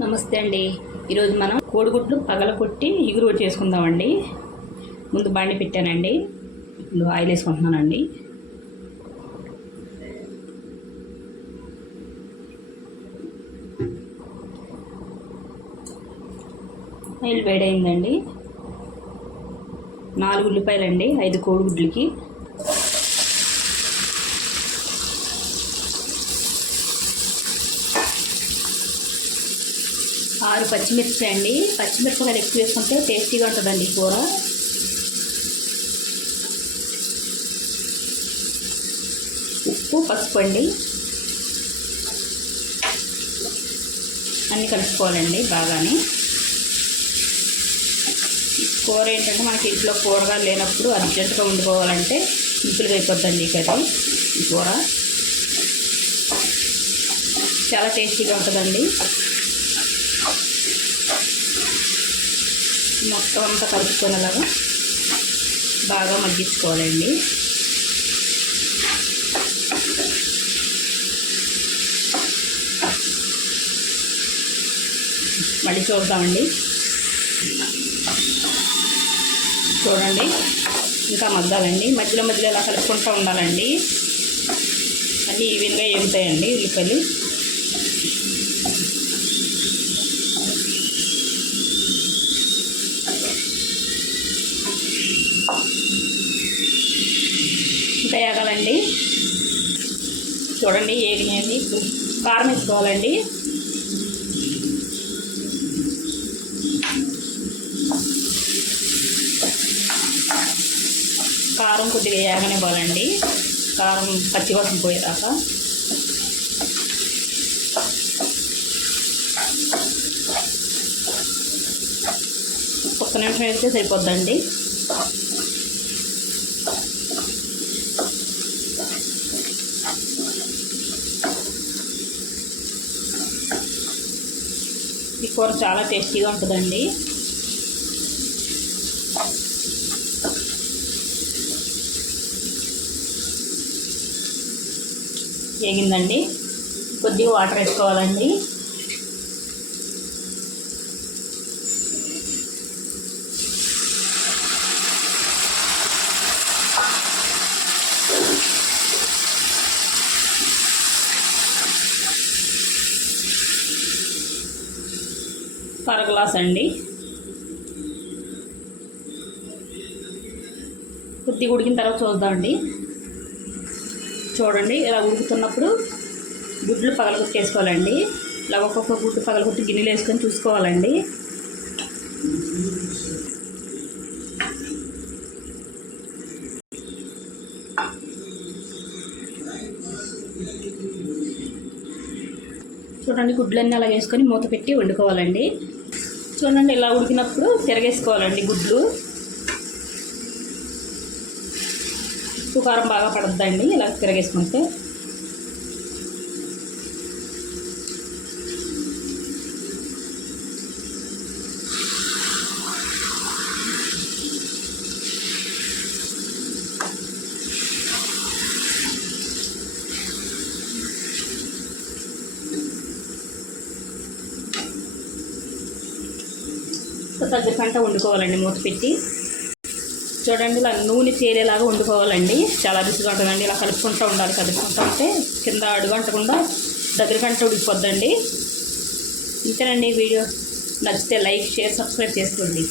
నమస్తే అండి. ఈరోజు మనం కోడిగుడ్లు పగలకొట్టి ఇగురు చేసుకుందామండి. ముందు బండి పెట్టానండి. ఇప్పుడు ఆయిల్ వేసుకుంటున్నానండి. ఆయిల్ వేడైందండి. నాలుగు ఉల్లిపాయలండి ఐదు కోడిగుడ్లకి. ఆరు పచ్చిమిర్చి అండి. పచ్చిమిరపకాయలు ఎక్కువ వేసుకుంటే టేస్టీగా ఉంటుందండి కూర. ఉప్పు పసుపు అండి. అన్నీ కలుపుకోవాలండి బాగానే. కూర ఏంటంటే మనకి ఇంట్లో కూరగా లేనప్పుడు అర్జెంటుగా వండుకోవాలంటే సింపుల్గా అయిపోద్దండి ఈ కర్రీ ఈ కూర. చాలా టేస్టీగా ఉంటుందండి. మొత్తం అంతా కలుపుకునేలాగా బాగా మగ్గించుకోవాలండి. మళ్ళీ చూద్దామండి. చూడండి ఇంకా మగ్గాలండి. మధ్యలో మధ్యలో ఇలా కలుపుకుంటూ ఉండాలండి. అన్నీ ఈవెన్గా ఎగుతాయండి ఉల్లిపల్లి ఇంకా చూడండి ఏగినాయండి ఇప్పుడు కారం వేసుకోవాలండి. కారం కొద్దిగా ఏగనివ్వాలండి కారం పచ్చివాసన పోయేదాకా. ఒక్క నిమిషం వేస్తే సరిపోద్దండి. ఈ కూర చాలా టేస్టీగా ఉంటుందండి. వేగిందండి. కొద్దిగా వాటర్ వేసుకోవాలండి. అర గ్లాస్ అండి. కొద్దిగా ఉడికిన తర్వాత చూద్దామండి చూడండి ఇలా ఉడుకుతున్నప్పుడు గుడ్లు పగలగొట్టి వేసుకోవాలండి ఇలా ఒక్కొక్క గుడ్డు పగలగొట్టి గిన్నెలు వేసుకొని చూసుకోవాలండి. చూడండి గుడ్లన్నీ అలా వేసుకొని మూత పెట్టి వండుకోవాలండి. చూడండి ఇలా ఉడికినప్పుడు తిరగేసుకోవాలండి గుడ్లు. ఉప్పు కారం బాగా పడద్దండి ఇలా తిరగేసుకుంటే. సో దగ్గరకంట వండుకోవాలండి మూత పెట్టి. చూడండి ఇలా నూనె చేరేలాగా వండుకోవాలండి. చాలా రుచిగా ఉంటుందండి. ఇలా కలుపుకుంటూ ఉండాలి కలుపుకుంటూ ఉంటే కింద అడుగంటకుండా దగ్గరకంట ఉడికిపోద్దండి ఇంతేనండి వీడియో. నచ్చితే లైక్ షేర్ సబ్స్క్రైబ్ చేసుకోండి.